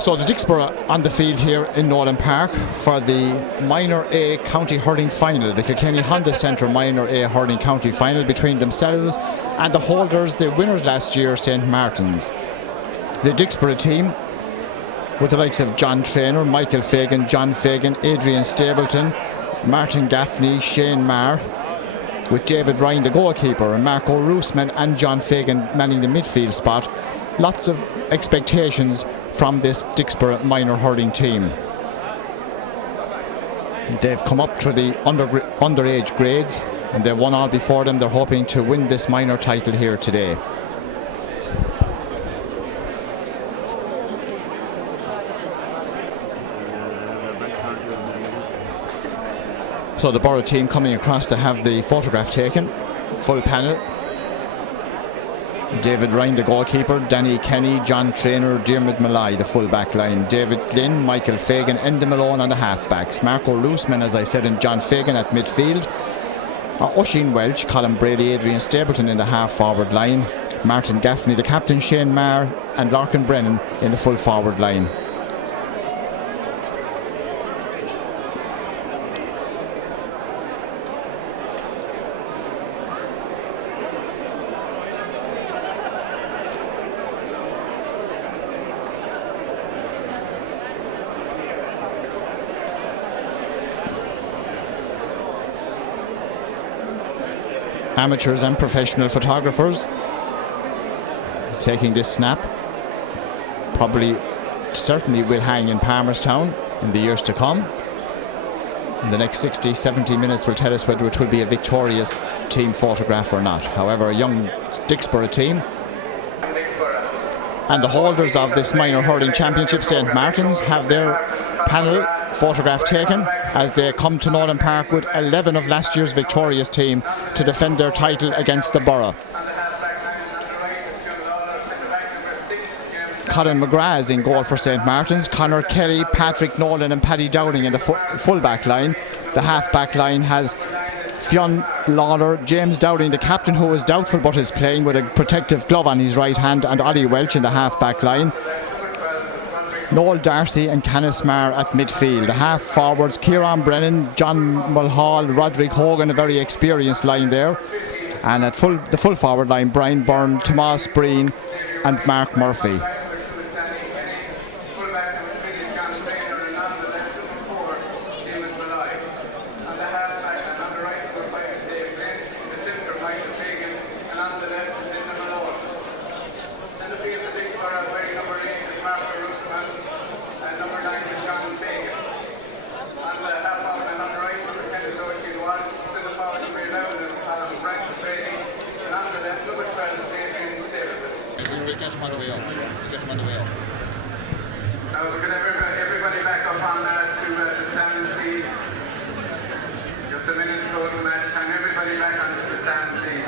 So the Dicksboro on the field here in Nolan Park for the Minor A County Hurling Final, the Kilkenny Honda Centre Minor A Hurling County Final between themselves and the holders, the winners last year, St Martin's. The Dicksboro team, with the likes of John Traynor, Michael Fagan, John Fagan, Adrian Stapleton, Martin Gaffney, Shane Marr, with David Ryan the goalkeeper and Marco Roosman and John Fagan manning the midfield spot. Lots of expectations from this Dicksboro minor hurling team. They've come up through the underage grades and they've won all before them. They're hoping to win this minor title here today. So the Borough team coming across to have the photograph taken. Full panel. David Ryan, the goalkeeper, Danny Kenny, John Traynor, Diarmid Malloy, the full back line, David Glynn, Michael Fagan, Enda Malone on the half-backs, Marco Roosman, as I said, and John Fagan at midfield, Oisin Welch, Colin Brady, Adrian Stapleton in the half-forward line, Martin Gaffney, the captain, Shane Marr, and Larkin Brennan in the full forward line. Amateurs and professional photographers taking this snap. Certainly will hang in Palmerstown in the years to come. In the next 60-70 minutes will tell us whether it will be a victorious team photograph or not. However, a young Dicksboro team and the holders of this minor hurling championship, St Martin's, have their panel photograph taken as they come to Nolan Park with 11 of last year's victorious team to defend their title against the Borough. Colin McGrath is in goal for St Martin's. Conor Kelly, Patrick Nolan and Paddy Dowling in the full back line. The half back line has Fionn Lawler, James Dowling, the captain, who is doubtful but is playing with a protective glove on his right hand, and Ollie Welch in the half back line. Noel Darcy and Canis Marr at midfield. The half forwards, Kieran Brennan, John Mulhall, Roderick Hogan, a very experienced line there. And at the full forward line, Brian Byrne, Tomas Breen and Mark Murphy. Everybody back up on to stand and see. Just a minute total match time. Everybody back on to stand and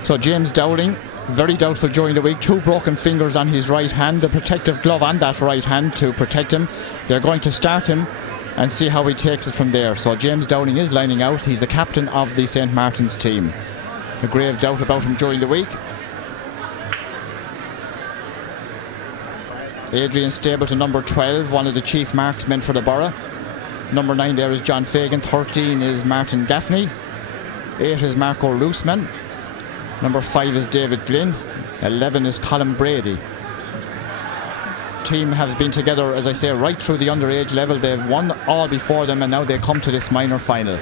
see. So James Dowling, very doubtful during the week. 2 broken fingers on his right hand. The protective glove on that right hand to protect him. They're going to start him and see how he takes it from there. So James Dowling is lining out. He's the captain of the St Martin's team. A grave doubt about him during the week. Adrian Stapleton, number 12, one of the chief marksmen for the Borough. Number 9 there is John Fagan. 13 is Martin Gaffney. 8 is Marco Roosman. Number 5 is David Glynn. 11 is Colin Brady. Team has been together, as I say, right through the underage level. They've won all before them and now they come to this minor final.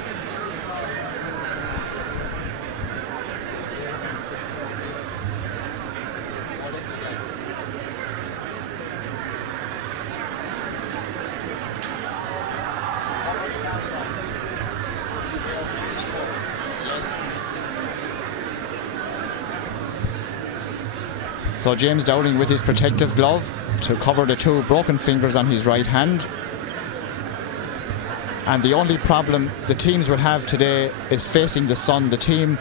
So James Dowling with his protective glove to cover the 2 broken fingers on his right hand. And the only problem the teams will have today is facing the sun. The team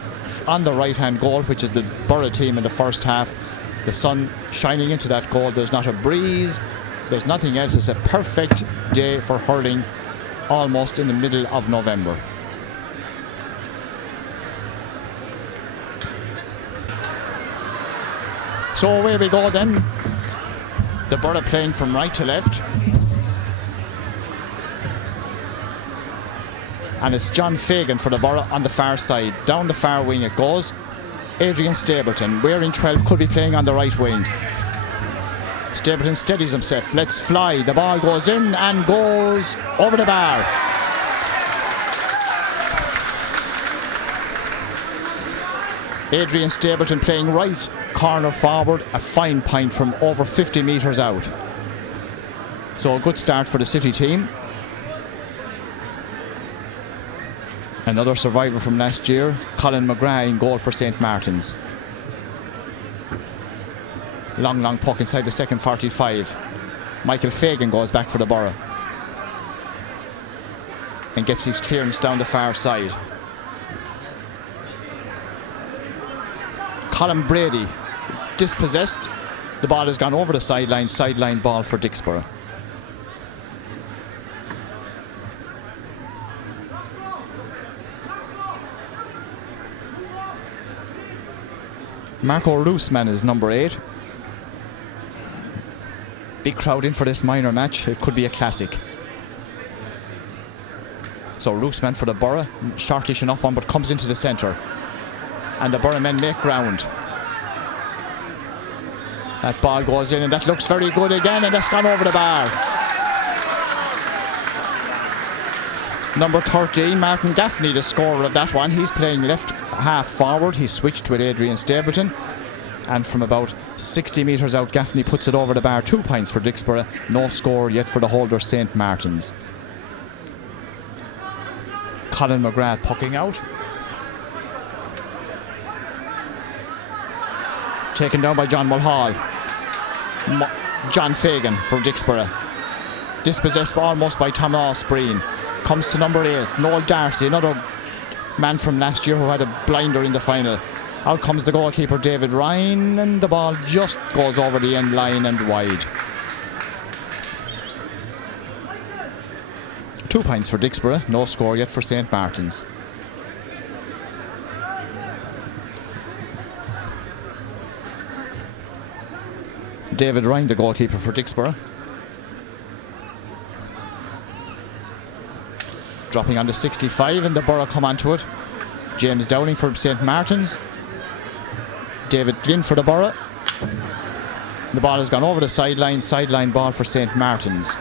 on the right hand goal, which is the Borough team in the first half, the sun shining into that goal. There's not a breeze, there's nothing else. It's a perfect day for hurling, almost in the middle of November. So away we go then. The Borough playing from right to left. And it's John Fagan for the Borough on the far side. Down the far wing it goes. Adrian Stapleton, wearing 12, could be playing on the right wing. Stapleton steadies himself. Let's fly. The ball goes in and goes over the bar. Adrian Stapleton playing right corner forward, a fine point from over 50 metres out. So a good start for the City team. Another survivor from last year, Colin McGrath in goal for St. Martin's. Long puck inside the second 45. Michael Fagan goes back for the Borough and gets his clearance down the far side. Colin Brady dispossessed. The ball has gone over the sideline ball for Dicksboro. Marco Roosman is number 8. Big crowd in for this minor match. It could be a classic. So Roosman for the Borough. Shortish enough one, but comes into the centre. And the Borough men make ground. That ball goes in and that looks very good again, and that's gone over the bar. Number 13, Martin Gaffney, the scorer of that one. He's playing left half forward. He's switched with Adrian Stapleton. And from about 60 metres out, Gaffney puts it over the bar. 2 points for Dicksboro. No score yet for the holder, St. Martin's. Colin McGrath pucking out. Taken down by John Mulhall. John Fagan for Dicksboro. Dispossessed almost by Thomas Breen. Comes to number 8, Noel Darcy, another man from last year who had a blinder in the final. Out comes the goalkeeper David Ryan, and the ball just goes over the end line and wide. 2 points for Dicksboro, no score yet for St. Martin's. David Ryan, the goalkeeper for Dicksboro. Dropping on to 65, and the Borough come onto it. James Dowling for St. Martin's. David Glynn for the Borough. The ball has gone over the sideline ball for St. Martin's.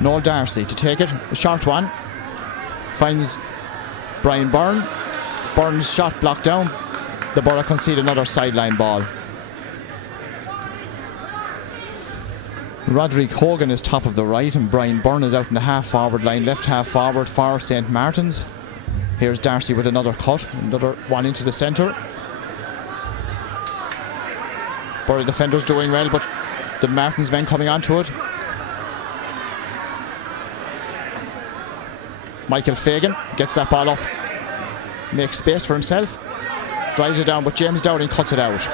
Noel Darcy to take it, a short one. Finds Brian Byrne. Byrne's shot blocked down. The Borough concede another sideline ball. Roderick Hogan is top of the right, and Brian Byrne is out in the half-forward line, left half-forward for St. Martin's. Here's Darcy with another cut, another one into the centre. Borough defenders doing well, but the Martins men coming onto it. Michael Fagan gets that ball up, makes space for himself, drives it down, but James Dowling cuts it out.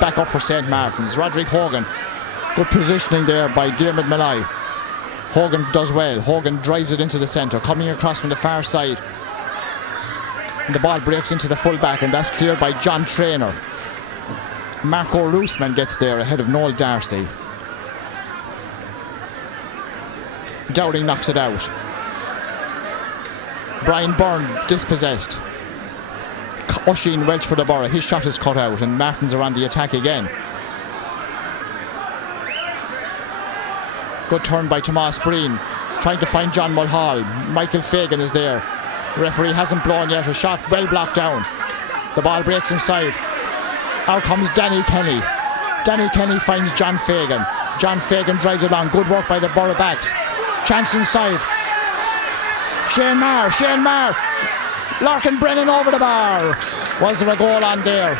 Back up for St. Martin's. Roderick Hogan. Good positioning there by Diarmid Malloy. Hogan does well. Hogan drives it into the centre, coming across from the far side. And the ball breaks into the full back, and that's cleared by John Traynor. Marco Roosman gets there ahead of Noel Darcy. Dowling knocks it out. Brian Byrne dispossessed. Oisin Welch for the Borough. His shot is cut out, and Martins are on the attack again. Good turn by Tomas Breen, trying to find John Mulhall. Michael Fagan is there. Referee hasn't blown yet. A shot well blocked down. The ball breaks inside. Out comes Danny Kenny. Danny Kenny finds John Fagan. John Fagan drives it on. Good work by the Borough backs. Chance inside. Shane Marr. Larkin Brennan over the bar. Was there a goal on there?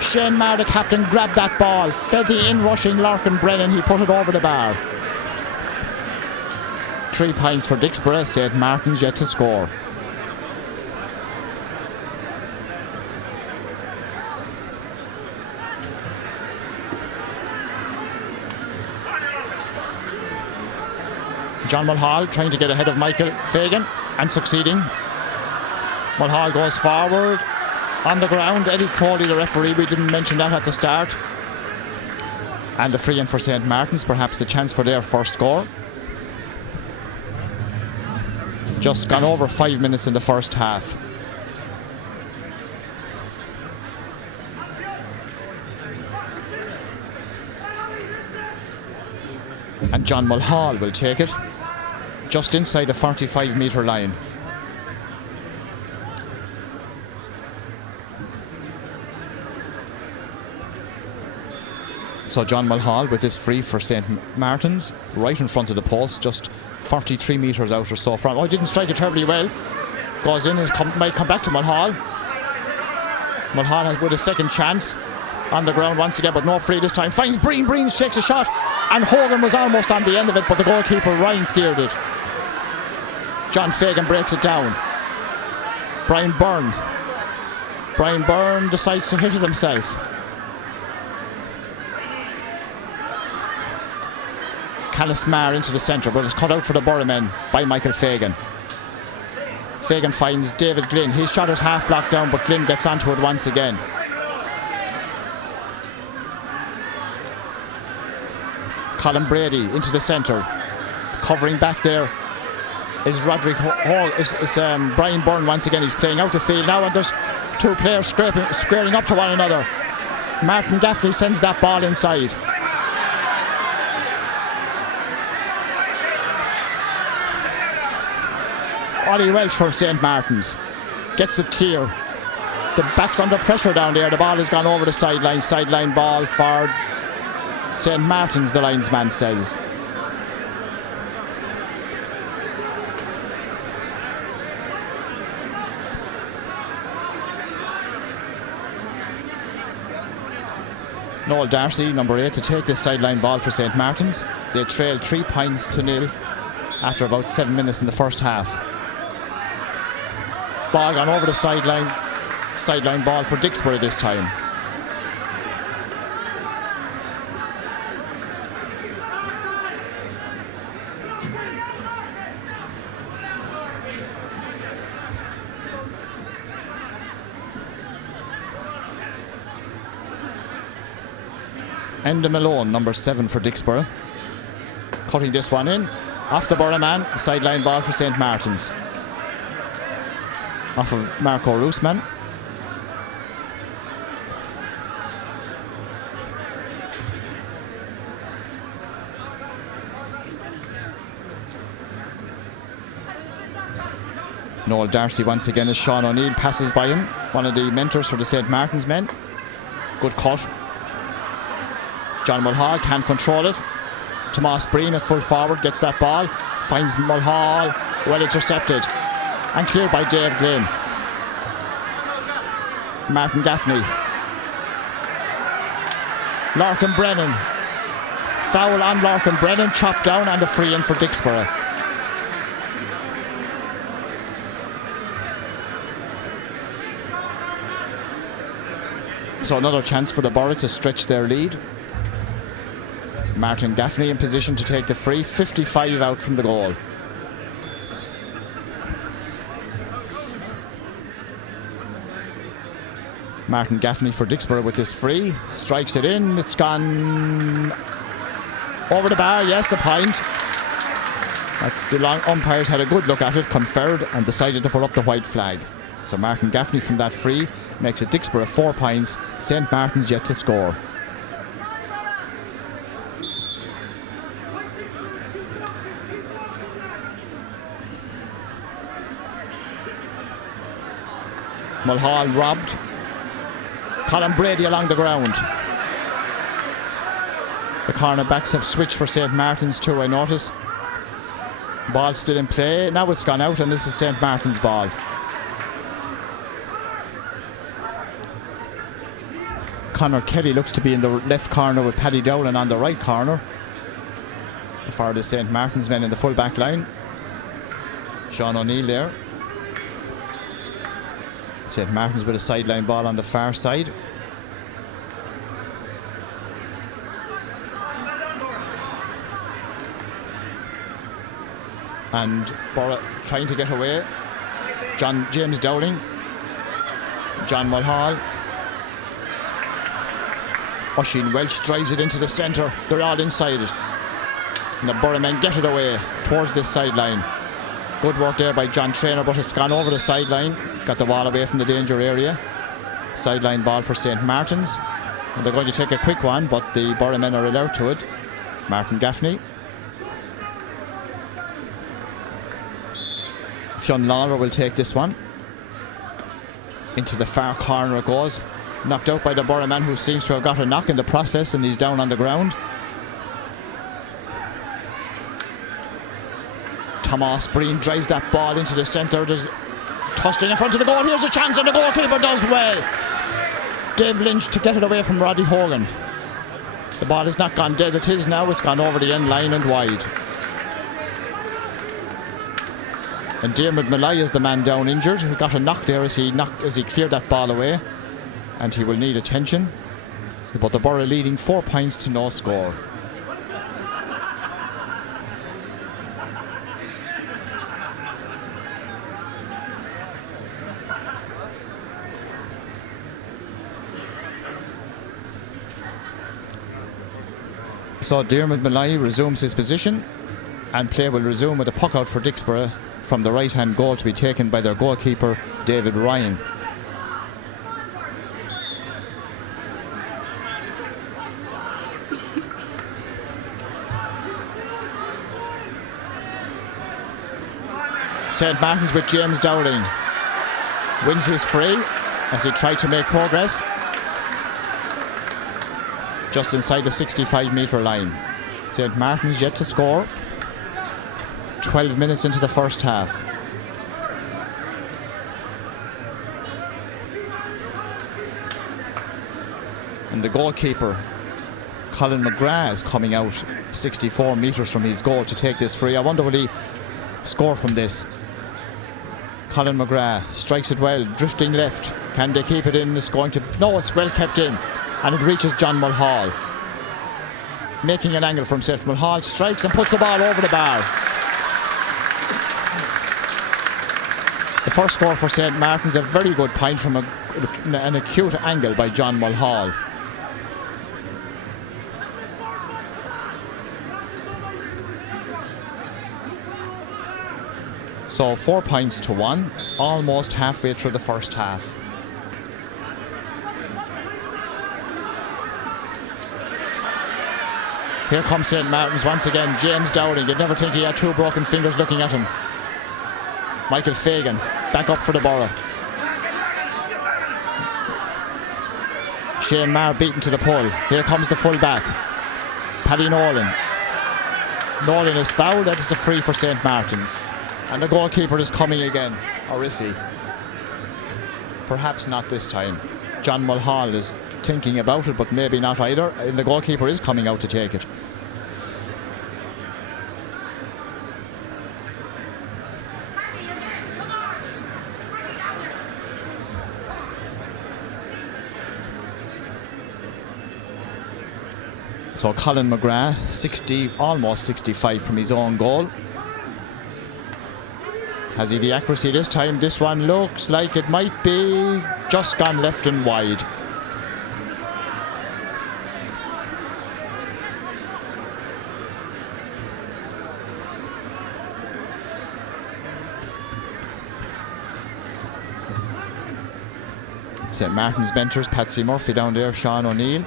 Shane Marr, the captain, grabbed that ball, fed the in-rushing Larkin Brennan. He put it over the bar. 3 points for Dicksboro. St. Martin's yet to score. John Mulhall trying to get ahead of Michael Fagan and succeeding. Mulhall goes forward. On the ground, Eddie Crowley, the referee, we didn't mention that at the start. And the free in for St. Martin's, perhaps the chance for their first score. Just gone over 5 minutes in the first half. And John Mulhall will take it just inside the 45-metre line. So John Mulhall with this free for St. Martin's, right in front of the post, just 43 metres out or so from. Oh, he didn't strike it terribly well. Goes in and might come back to Mulhall. Mulhall has with a second chance on the ground once again, but no free this time. Finds Breen. Breen takes a shot, and Hogan was almost on the end of it, but the goalkeeper Ryan cleared it. John Fagan breaks it down. Brian Byrne decides to hit it himself. Callismar into the centre, but it's cut out for the Borough men by Michael Fagan. Fagan finds David Glynn. His shot is half blocked down, but Glynn gets onto it once again. Colin Brady into the centre. Covering back there is Roderick Hall. Is Brian Byrne once again. He's playing out the field now, and there's two players squaring up to one another. Martin Gaffney sends that ball inside. Ollie Welch from St. Martin's gets it clear. The back's under pressure down there. The ball has gone over the sideline. Sideline ball for St. Martin's, the linesman says. Noel Darcy, number 8, to take this sideline ball for St. Martin's. They trail 3 points to nil after about 7 minutes in the first half. Ball gone over the sideline. Sideline ball for Dicksboro this time. Enda Malone, number 7 for Dicksboro. Cutting this one in. Off the Borough man. Sideline ball for St. Martin's. Off of Marco Roosman. Noel Darcy once again as Sean O'Neill passes by him. One of the mentors for the St. Martin's men. Good cut. John Mulhall can't control it. Tomas Breen at full forward gets that ball. Finds Mulhall. Well intercepted. And cleared by Dave Glynn. Martin Gaffney. Larkin Brennan. Foul on Larkin Brennan. Chopped down and a free in for Dicksboro. So another chance for the Borough to stretch their lead. Martin Gaffney in position to take the free. 55 out from the goal. Martin Gaffney for Dicksboro with this free. Strikes it in. It's gone over the bar. Yes, a point. The long umpires had a good look at it, conferred, and decided to put up the white flag. So Martin Gaffney from that free makes it Dicksboro 4 points. St. Martin's yet to score. Mulhall robbed. Colin Brady along the ground. The cornerbacks have switched for St. Martin's too, I notice. Ball still in play. Now it's gone out and this is St. Martin's ball. Conor Kelly looks to be in the left corner with Paddy Dowling on the right corner for the St. Martin's men in the full back line. Sean O'Neill there. St. Martin's with a sideline ball on the far side. And Borough trying to get away. James Dowling, John Mulhall. Oisin Welch drives it into the centre. They're all inside it. And the Borough men get it away towards this sideline. Good work there by John Traynor, but it's gone over the sideline. Got the ball away from the danger area. Sideline ball for St. Martin's. And they're going to take a quick one, but the Borough men are allowed to it. Martin Gaffney. Fionn Lawler will take this one. Into the far corner it goes. Knocked out by the Borough man, who seems to have got a knock in the process, and he's down on the ground. Thomas Breen drives that ball into the centre. There's tussling in front of the goal. Here's a chance, and the goalkeeper does well. Dave Lynch to get it away from Roddy Hogan. The ball has not gone dead. It is now. It's gone over the end line and wide. And Diarmuid Malloy is the man down injured. He got a knock there as he cleared that ball away, and he will need attention. But the Borough leading 4 points to no score. So Diarmuid Malloy resumes his position, and play will resume with a puck out for Dicksboro from the right hand goal, to be taken by their goalkeeper David Ryan. St. Martin's with James Dowling. Wins his free as he tried to make progress just inside the 65-metre line. St. Martin's yet to score. 12 minutes into the first half. And the goalkeeper, Colin McGrath, is coming out 64 metres from his goal to take this free. I wonder will he score from this. Colin McGrath strikes it well, drifting left. Can they keep it in? It's going to... No, it's well kept in. And it reaches John Mulhall. Making an angle for himself. Mulhall strikes and puts the ball over the bar. The first score for St. Martin's, a very good point from an acute angle by John Mulhall. So 4 points to 1, almost halfway through the first half. Here comes St. Martin's once again. James Dowling. You'd never think he had two broken fingers looking at him. Michael Fagan back up for the Borough. Shane Marr beaten to the pull. Here comes the full back, Paddy Nolan. Nolan is fouled. That is the free for St. Martin's. And the goalkeeper is coming again. Or is he? Perhaps not this time. John Mulhall is thinking about it, but maybe not either. And the goalkeeper is coming out to take it. So Colin McGrath, almost 65 from his own goal. Has he the accuracy this time? This one looks like it might be just gone left and wide. St. Martin's Benters, Patsy Murphy down there, Sean O'Neill.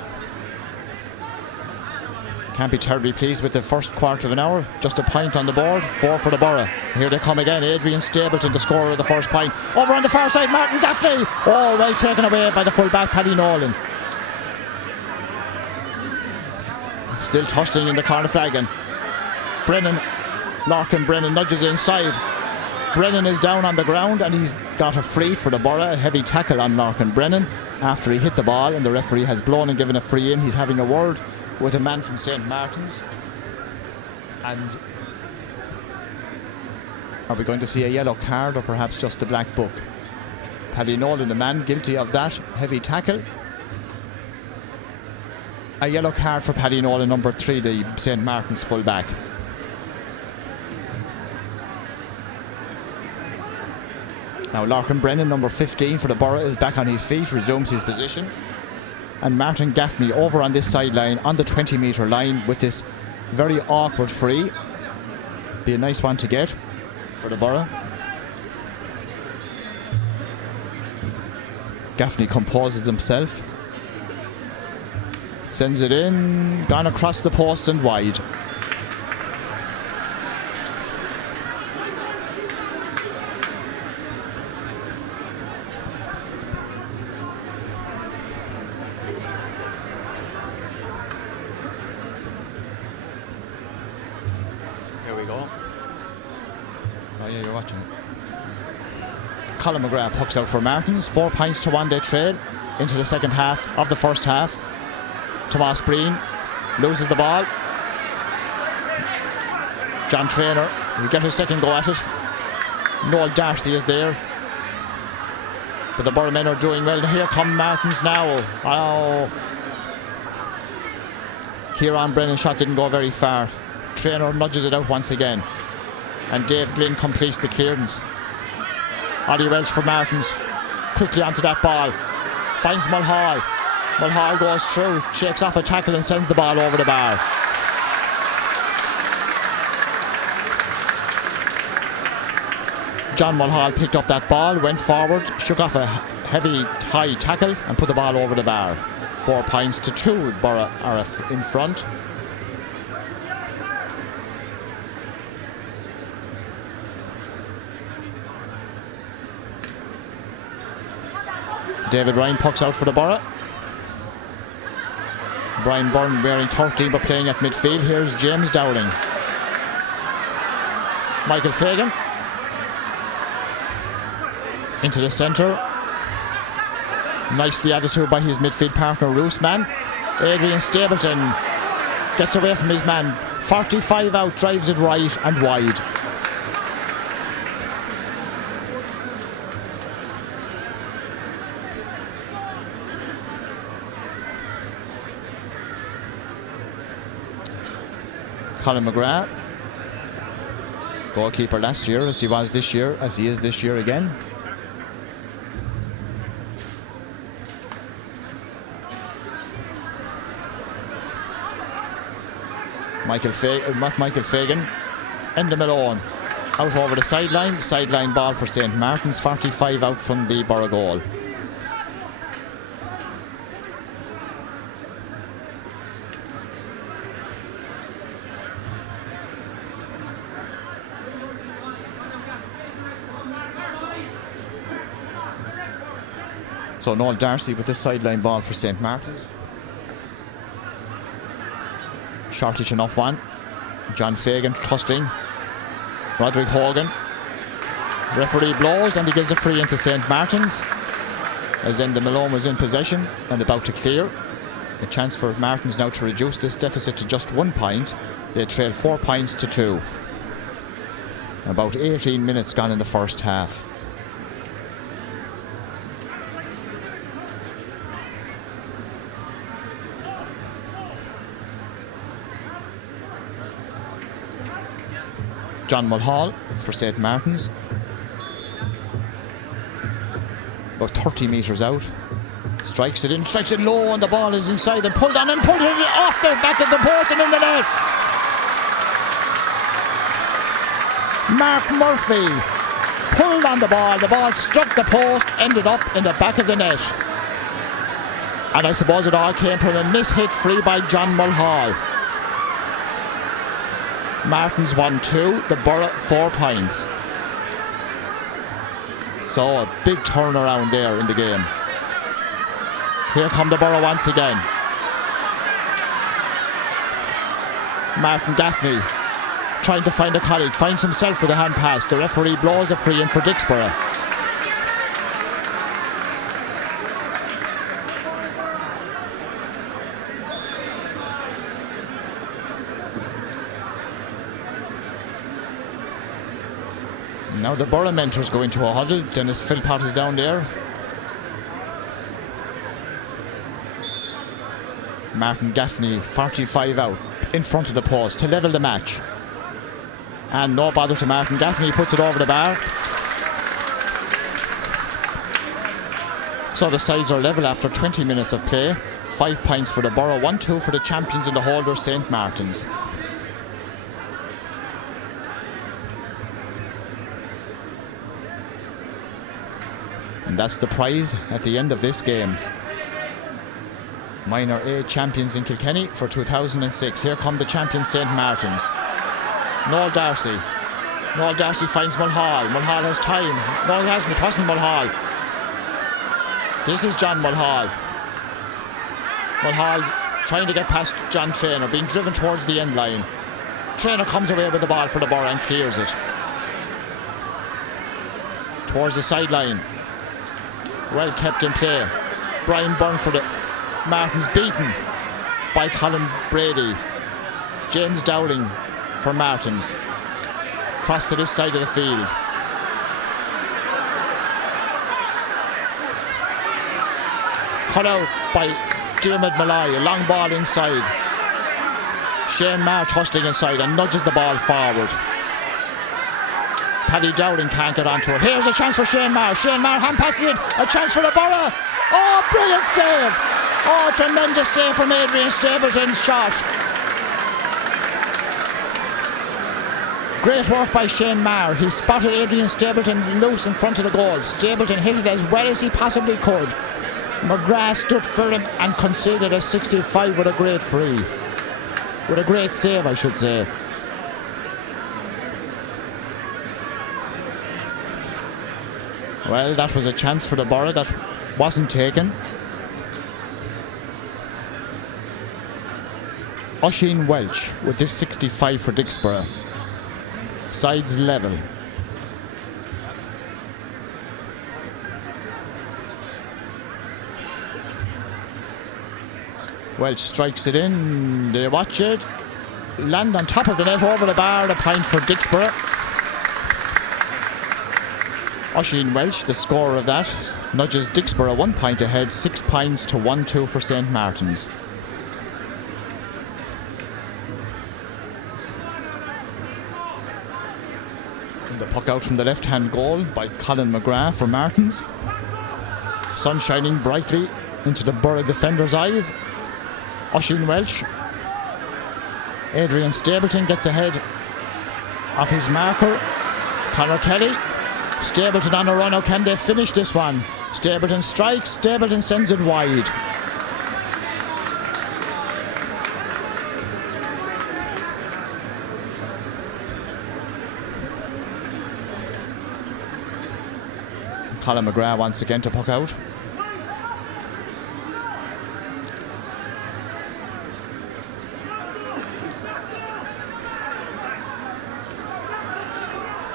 Can't be terribly pleased with the first quarter of an hour. Just a point on the board, 4 for the Borough. Here they come again. Adrian Stapleton, the scorer of the first point. Over on the far side, Martin Gaffney. Oh, well taken away by the full-back, Paddy Nolan. Still tussling in the corner flag. Larkin Brennan nudges inside. Brennan is down on the ground and he's got a free for the Borough. A heavy tackle on Larkin Brennan after he hit the ball, and the referee has blown and given a free in. He's having a word with a man from St. Martin's. And are we going to see a yellow card or perhaps just a black book? Paddy Nolan, the man guilty of that heavy tackle. A yellow card for Paddy Nolan, number 3, the St. Martin's full-back. Now Larkin Brennan, number 15 for the Borough, is back on his feet, resumes his position. And Martin Gaffney over on this sideline on the 20-metre line with this very awkward free. Be a nice one to get for the Borough. Gaffney composes himself. Sends it in, gone across the post and wide. Here we go. Oh yeah, you're watching. Colin McGrath pucks out for Martins. 4 points to 1 day trail into the second half of the first half. Tomas Breen loses the ball. John Traynor will get his second go at it. Noel Darcy is there. But the Borough men are doing well. Here come Martins now. Oh. Kieran Brennan's shot didn't go very far. Traynor nudges it out once again. And Dave Glynn completes the clearance. Ollie Welch for Martins. Quickly onto that ball. Finds Mulhall. Mulhall goes through, shakes off a tackle and sends the ball over the bar. John Mulhall picked up that ball, went forward, shook off a heavy high tackle and put the ball over the bar. 4 points to 2. Borough are in front. David Ryan pucks out for the Borough. Brian Byrne wearing 13 but playing at midfield. Here's James Dowling. Michael Fagan into the centre. Nicely added to by his midfield partner Roosman. Adrian Stapleton gets away from his man. 45 out, drives it right and wide. Colin McGrath, goalkeeper last year as he was this year, as he is this year again. Michael Fagan, Enda Malone, out over the sideline ball for St. Martin's, 45 out from the Borough goal. So Noel Darcy with this sideline ball for St. Martin's. Shortish enough one. John Fagan trusting. Roderick Hogan. Referee blows and he gives a free into St. Martin's. As Enda Malone was in possession and about to clear. A chance for Martin's now to reduce this deficit to just 1 point. They trail 4 points to 2. About 18 minutes gone in the first half. John Mulhall for St. Martin's. About 30 metres out. Strikes it in, strikes it low, and the ball is inside and pulled on and pulled it off the back of the post and in the net. Mark Murphy pulled on the ball struck the post, ended up in the back of the net. And I suppose it all came from a mishit free by John Mulhall. Martins 1-2, the Borough 4 points. So a big turnaround there in the game. Here come the Borough once again. Martin Gaffney trying to find a colleague, finds himself with a hand pass. The referee blows a free in for Dicksboro. Now the Borough mentors go into a huddle. Dennis Philpott is down there. Martin Gaffney, 45 out, in front of the post to level the match. And no bother to Martin Gaffney, puts it over the bar. So the sides are level after 20 minutes of play. 5 points for the Borough, 1-2 for the champions and the holders, St. Martin's. And that's the prize at the end of this game. Minor A champions in Kilkenny for 2006. Here come the champions, St. Martin's. Noel Darcy. Noel Darcy finds Mulhall. Mulhall has time. No, he hasn't. It wasn't Mulhall. This is John Mulhall. Mulhall trying to get past John Traynor, being driven towards the end line. Traynor comes away with the ball for the Borough and clears it. Towards the sideline. Well kept in play. Brian Byrne for the Martins, beaten by Colin Brady. James Dowling for Martins. Cross to this side of the field. Cut out by Diarmid Malloy. A long ball inside. Shane Maher tussling inside and nudges the ball forward. Paddy Dowling can't get onto it. Here's a chance for Shane Maher. Shane Maher hand passes it. A chance for the Borough. Oh, brilliant save. Oh, tremendous save from Adrian Stapleton's shot. Great work by Shane Maher. He spotted Adrian Stapleton loose in front of the goal. Stapleton hit it as well as he possibly could. McGrath stood for him and conceded a 65 with a great free. With a great save, I should say. Well, that was a chance for the Borough that wasn't taken. Oisin Welch with this 65 for Dicksboro. Sides level. Welch strikes it in. They watch it. Land on top of the net over the bar. A point for Dicksboro. Oisin Welch, the scorer of that, nudges Dicksboro 1 point ahead, 6 points to 1-2 for St. Martin's. The puck out from the left-hand goal by Colin McGrath for Martins. Sun shining brightly into the Borough defender's eyes. Oisin Welch. Adrian Stapleton gets ahead of his marker. Conor Kelly. Stapleton on a run. How can they finish this one? Stapleton strikes. Stapleton sends it wide. Colin McGrath once again to puck out.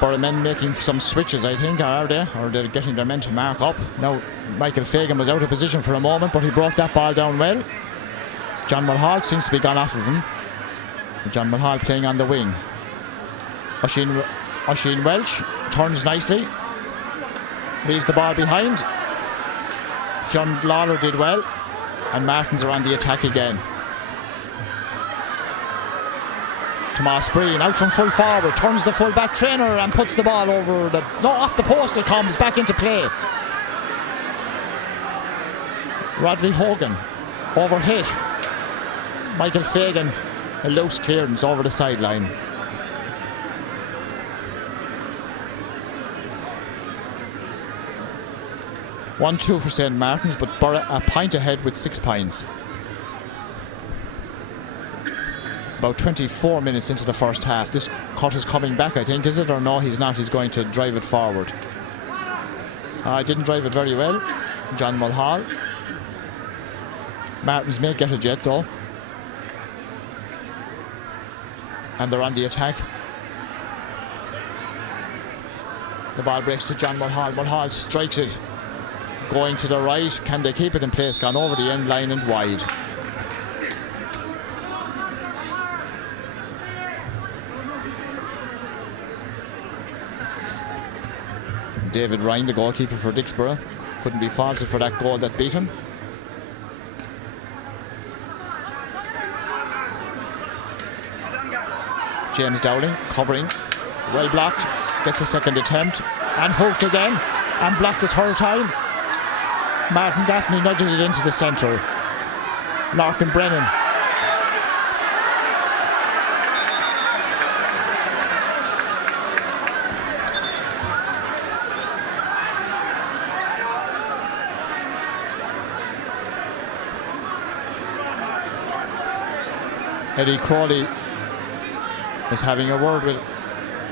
Borough men making some switches, I think, are they? Or they're getting their men to mark up. Now, Michael Fagan was out of position for a moment, but he brought that ball down well. John Mulhall seems to be gone off of him. John Mulhall playing on the wing. Oisin Welch turns nicely. Leaves the ball behind. Fionn Lawler did well. And Martins are on the attack again. Tomas Breen out from full forward, turns the full back Traynor and puts the ball over the... No, off the post it comes, back into play. Rodri Hogan overhit. Michael Fagan, a loose clearance over the sideline. (1-2) for St. Martin's, but Borough a point ahead with 6 points. About 24 minutes into the first half. This cut is coming back, I think, is it? Or no, he's not. He's going to drive it forward. Didn't drive it very well. John Mulhall. Martins may get it yet, though. And they're on the attack. The ball breaks to John Mulhall. Mulhall strikes it. Going to the right. Can they keep it in place? Gone over the end line and wide. David Ryan, the goalkeeper for Dicksboro, couldn't be faulted for that goal that beat him. James Dowling covering, well blocked, gets a second attempt and hooked again and blocked a third time. Martin Gaffney nudges it into the centre. Larkin Brennan. Eddie Crawley is having a word with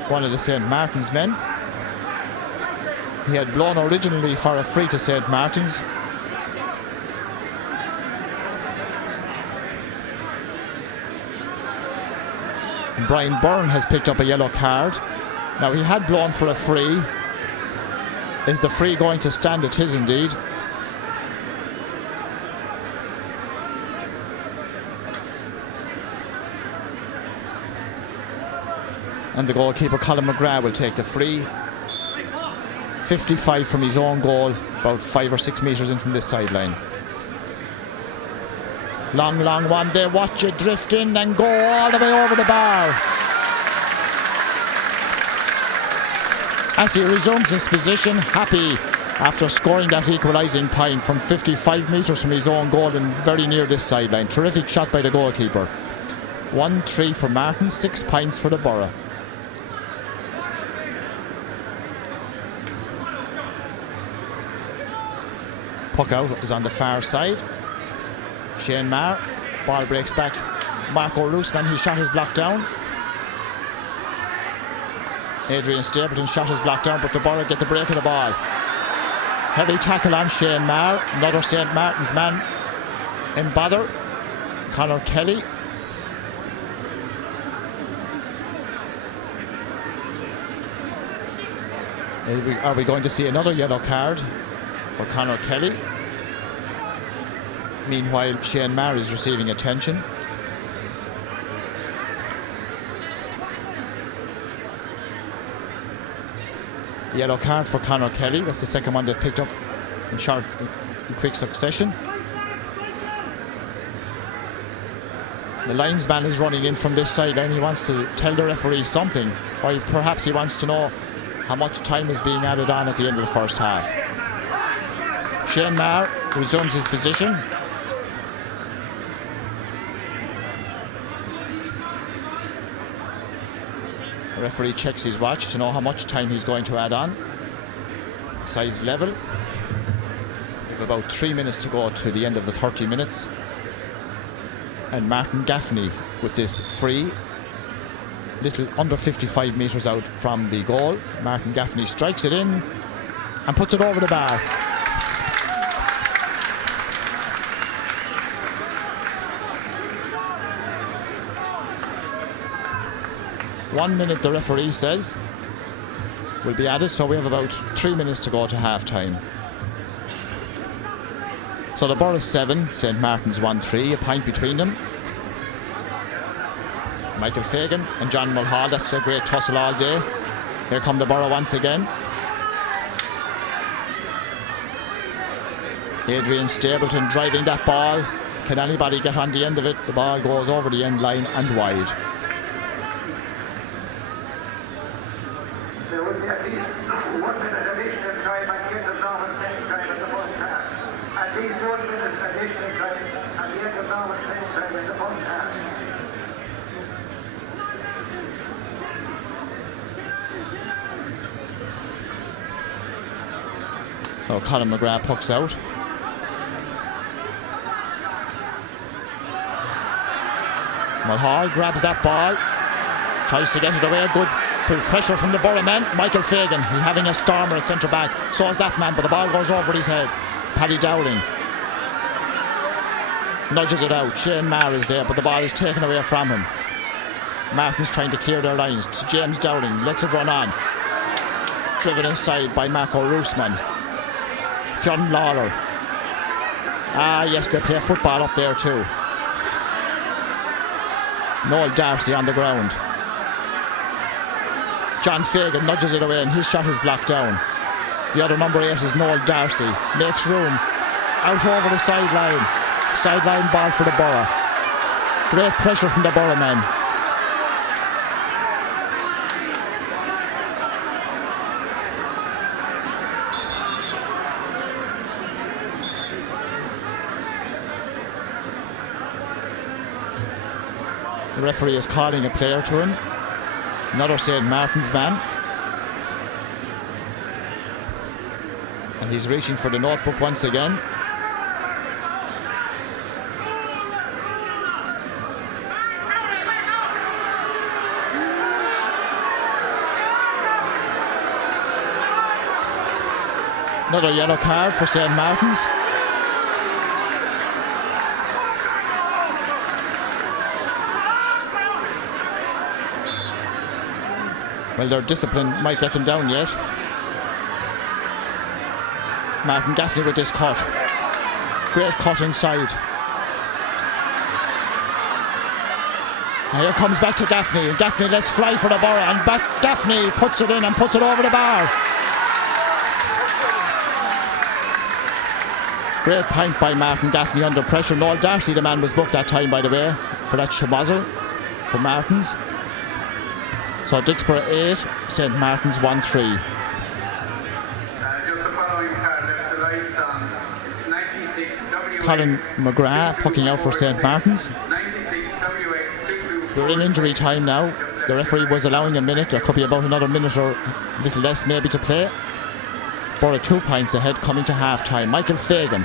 one of the St. Martin's men. He had blown originally for a free to St. Martin's. And Brian Byrne has picked up a yellow card. Now he had blown for a free. Is the free going to stand? It is indeed. And the goalkeeper Colin McGrath will take the free. 55 from his own goal, about 5 or 6 metres in from this sideline. Long one there, watch it drift in and go all the way over the bar. As he resumes his position, happy after scoring that equalising point from 55 metres from his own goal and very near this sideline. Terrific shot by the goalkeeper. 1-3 for Martin, 6 points for the Borough. Puck out is on the far side. Shane Maher, ball breaks back. Marco Roosman, his shot is blocked down. Adrian Stapleton shot is blocked down, but the Borough get the break of the ball. Heavy tackle on Shane Maher, another St. Martin's man in bother. Conor Kelly. Are we going to see another yellow card for Conor Kelly? Meanwhile, Shane Maher is receiving attention. Yellow card for Conor Kelly. That's the second one they've picked up in quick succession. The linesman is running in from this sideline. He wants to tell the referee something, or perhaps he wants to know how much time is being added on at the end of the first half. Shane Maher resumes his position. The referee checks his watch to know how much time he's going to add on. Sides level. We have about 3 minutes to go to the end of the 30 minutes. And Martin Gaffney with this free, little under 55 metres out from the goal. Martin Gaffney strikes it in and puts it over the bar. One minute, the referee says, will be added, so we have about 3 minutes to go to half time. So the Borough 7, St. Martin's 1-3, a point between them. Michael Fagan and John Mulhall, that's a great tussle all day. Here come the Borough once again. Adrian Stapleton driving that ball. Can anybody get on the end of it? The ball goes over the end line and wide. There will be at least 1 minute additional time at the end of normal playing time at the first half. At least 1 minute additional time at the end of normal playing time in the first half. Oh, Colin McGrath pucks out. Mulhall grabs that ball, tries to get it away. Good pressure from the Borough man. Michael Fagan, he's having a stormer at centre back. So is that man, but the ball goes over his head. Paddy Dowling nudges it out. Shane Maher is there, but the ball is taken away from him. Martin's trying to clear their lines. To James Dowling, lets it run on. Driven inside by Marco Roosman. Fionn Lawler. Ah, yes, they play football up there too. Noel Darcy on the ground. John Fagan nudges it away and his shot is blocked down. The other number 8 is Noel Darcy. Makes room. Out over the sideline. Sideline ball for the Borough. Great pressure from the Borough men. The referee is calling a player to him. Another St. Martin's man. And he's reaching for the notebook once again. Another yellow card for St. Martin's. Well, their discipline might let them down yet. Martin Gaffney with this cut. Great cut inside. And here comes back to Gaffney. And Gaffney lets fly for the borough. And back Gaffney puts it in and puts it over the bar. Great point by Martin Gaffney under pressure. Noel Darcy, the man, was booked that time, by the way, for that shabazzle for Martins. So Dicksboro 8, St. Martin's 1-3. Just the following card left the lights on. It's 96 WX. Colin McGrath pucking out for St. Martin's. 96 WX. We're in injury time now. The referee was allowing a minute. There could be about another minute or a little less maybe to play. Borough 2 points ahead coming to half time. Michael Fagan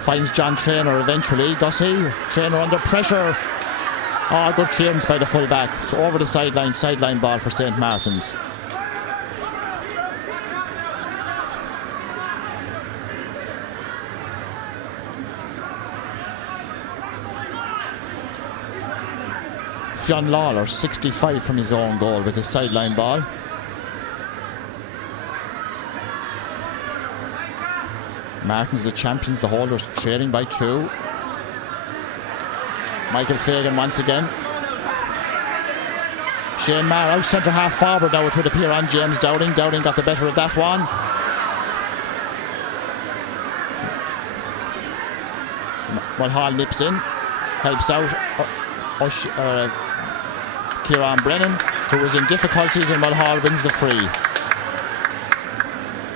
finds John Traynor eventually. Does he? Traynor under pressure. Oh, good clearance by the full back. So over the sideline ball for St. Martin's. Fionn Lawler, 65 from his own goal with his sideline ball. Martin's the champions, the holders trailing by 2. Michael Fagan once again. Shane Maher out centre half forward now. It would appear on James Dowding. Dowding got the better of that one. Mulhall nips in, helps out Kieran Brennan, who was in difficulties, and Mulhall wins the free.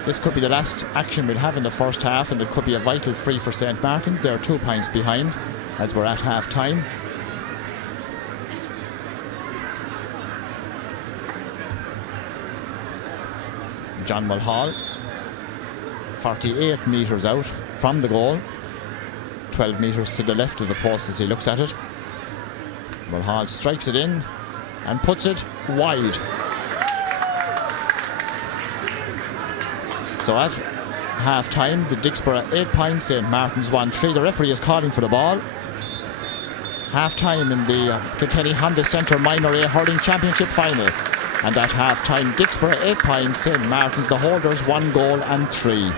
This could be the last action we'll have in the first half, and it could be a vital free for St. Martin's. They are 2 points behind as we're at half time. John Mulhall, 48 metres out from the goal, 12 metres to the left of the post as he looks at it. Mulhall strikes it in and puts it wide. So at half time, the Dicksboro 8 points, St. Martin's 1-3. The referee is calling for the ball. Half time in the Kilkenny Honda Centre Minor A Hurling Championship final. And at half time, Dicksboro 8 points, St. Martin's the holders 1 goal and 3.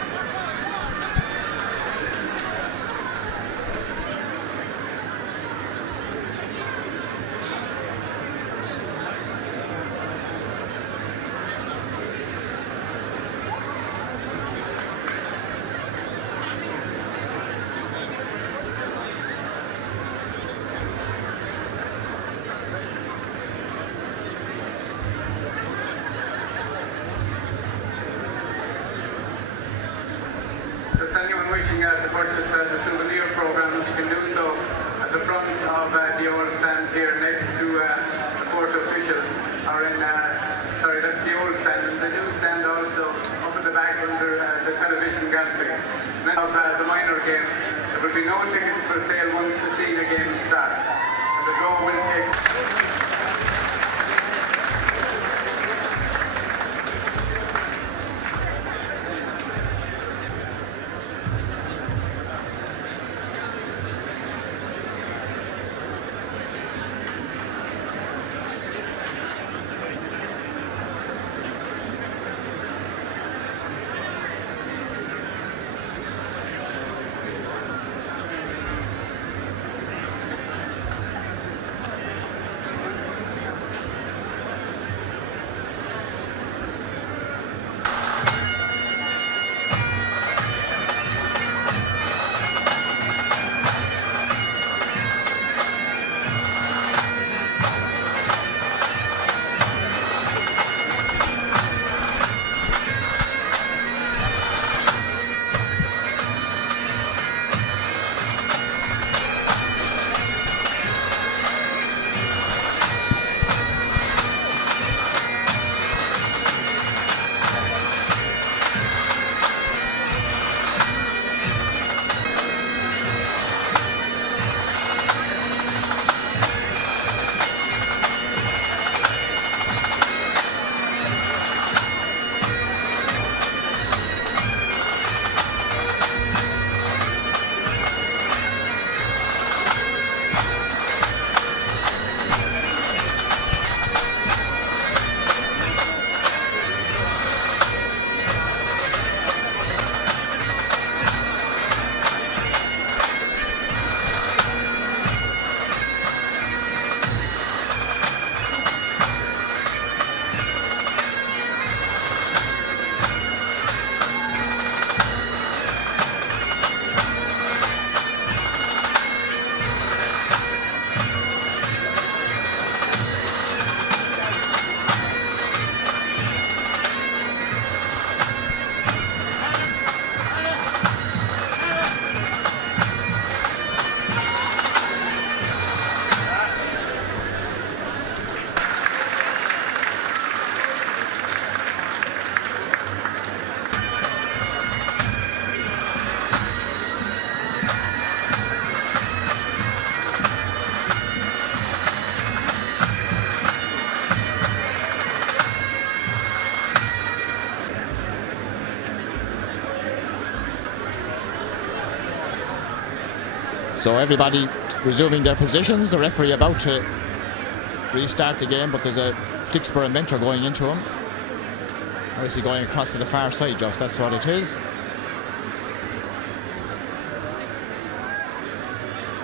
Just anyone wishing to purchase the souvenir programs, you can do so at the front of the old stand here next to the court officials, or in, sorry, that's the old stand, and the new stand also up at the back under the television gantry. Then of the minor game, there will be no tickets for sale once the senior game starts, and the draw will take. So everybody resuming their positions. The referee about to restart the game, but there's a Dicksboro mentor going into him. Or is he going across to the far side, Josh? That's what it is.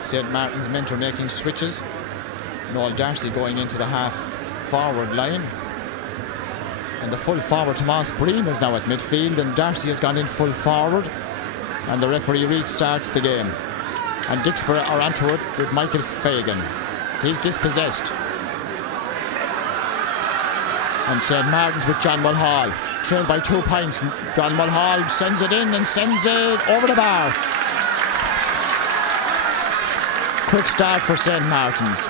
St. Martin's mentor making switches. Noel Darcy going into the half forward line. And the full forward Tomas Breen is now at midfield, and Darcy has gone in full forward. And the referee restarts the game. And Dicksboro are onto it with Michael Fagan. He's dispossessed. And St. Martin's with John Mulhall. Trailed by 2 points. John Mulhall sends it in and sends it over the bar. Quick start for St. Martin's.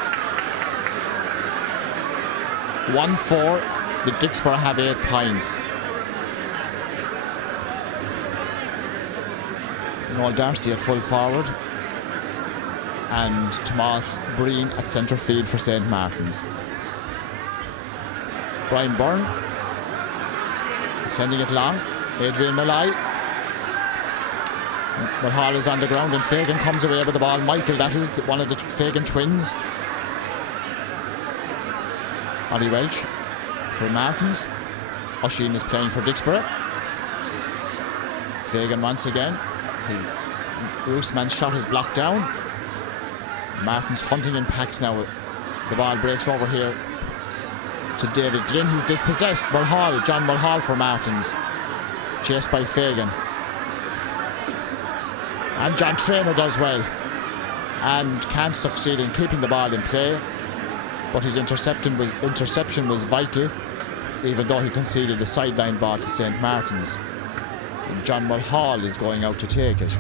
1-4. The Dicksboro have 8 points. Noel Darcy at full forward. And Tomas Breen at centre field for St. Martin's. Brian Byrne sending it long. Adrian Malai. Mulhall is on the ground and Fagan comes away with the ball. Michael, that is one of the Fagan twins. Ollie Welch for Martins. Oisin is playing for Dicksboro. Fagan once again. Roosman's shot is blocked down. Martins hunting in packs now. The ball breaks over here to David Glynn. He's dispossessed. Mulhall, John Mulhall for Martins. Chased by Fagan. And John Traynor does well. And can't succeed in keeping the ball in play. But his interception was vital, even though he conceded the sideline ball to St. Martin's. And John Mulhall is going out to take it.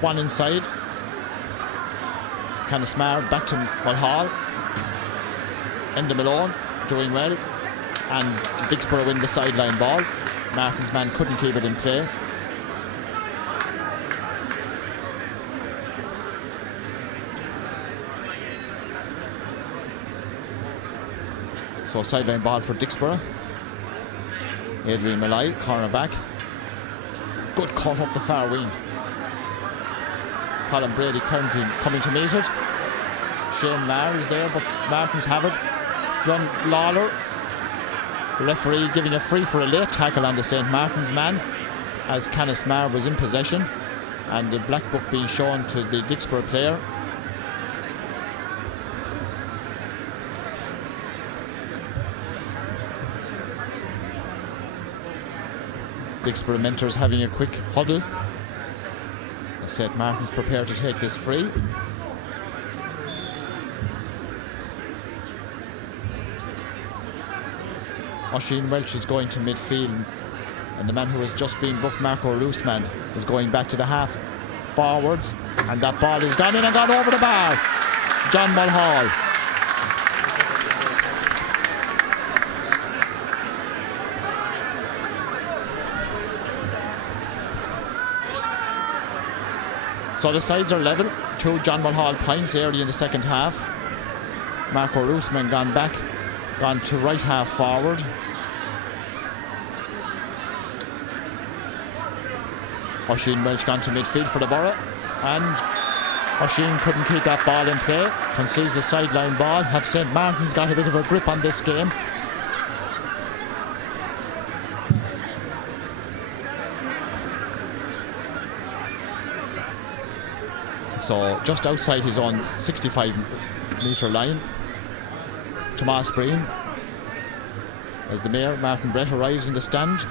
One inside. Canismar back to Mulhall. Enda Malone doing well. And Dicksboro win the sideline ball. Martin's man couldn't keep it in play. So sideline ball for Dicksboro. Adrian Malai, corner back. Good cut up the far wing. Colin Brady coming to meet it. Shane Marr is there, but Martins have it from Lawler. The referee giving a free for a late tackle on the St. Martin's man as Canis Marr was in possession, and the black book being shown to the Dicksboro player. Dicksboro mentors having a quick huddle. St. Martin's prepared to take this free. Oisin Welch is going to midfield, and the man who has just been booked, Marco Roosman, is going back to the half forwards, and that ball is gone in and gone over the bar. John Mulhall. So the sides are level. 2 John Mulhall points early in the second half. Marco Roosman gone to right half forward. Oisin Welch gone to midfield for the Borough, and Oisin couldn't keep that ball in play. Concedes the sideline ball. Have St. Martin's got a bit of a grip on this game? So just outside his own 65-metre line, Tomas Breen, as the mayor, Martin Brett, arrives in the stand.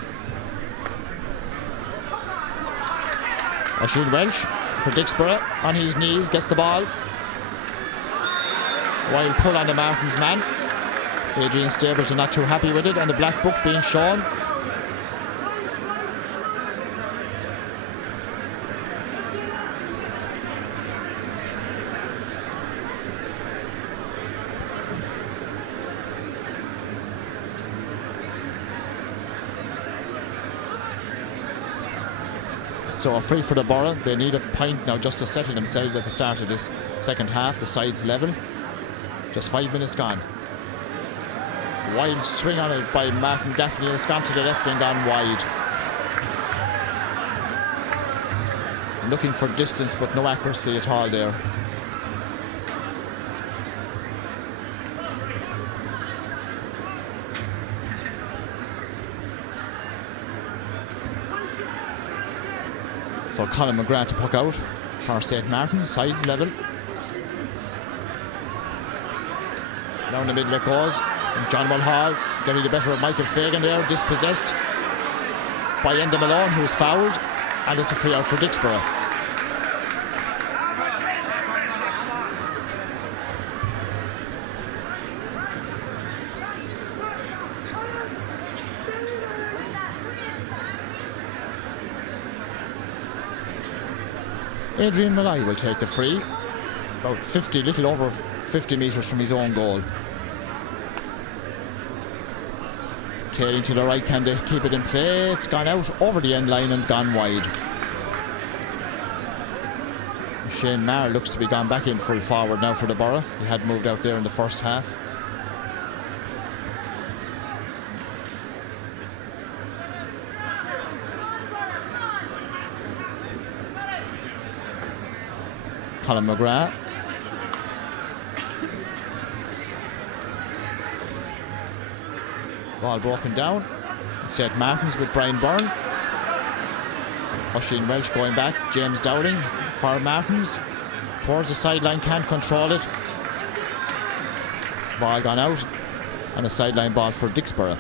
Oisin Welch for Dicksboro, on his knees, gets the ball. Wild pull on the Martin's man. Adrian Stapleton not too happy with it, and the black book being shown. So a free for the Borough. They need a point now just to settle themselves at the start of this second half. The sides level. Just 5 minutes gone. Wild swing on it by Martin Gaffney. It's gone to the left and gone wide. Looking for distance, but no accuracy at all there. So Colin McGrath to puck out for St. Martin's. Sides level. Down the middle it goes. And John Mulhall getting the better of Michael Fagan there. Dispossessed by Enda Malone, who's fouled. And it's a free out for Dicksboro. Adrian Malloy will take the free, about 50, little over 50 metres from his own goal. Tailing to the right, can they keep it in play? It's gone out over the end line and gone wide. Shane Marr looks to be gone back in full forward now for the Borough. He had moved out there in the first half. Colin McGrath. Ball broken down. St. Martin's with Brian Byrne. Oisin Welch going back. James Dowling for Martin's. Towards the sideline, can't control it. Ball gone out. And a sideline ball for Dicksboro.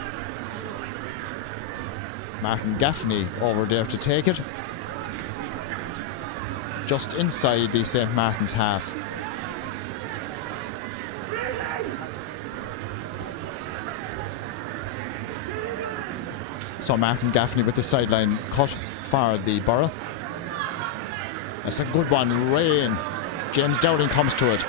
Martin Gaffney over there to take it. Just inside the St. Martin's half. So Martin Gaffney with the sideline cut for the Borough. That's a good one. Rain. James Dowling comes to it.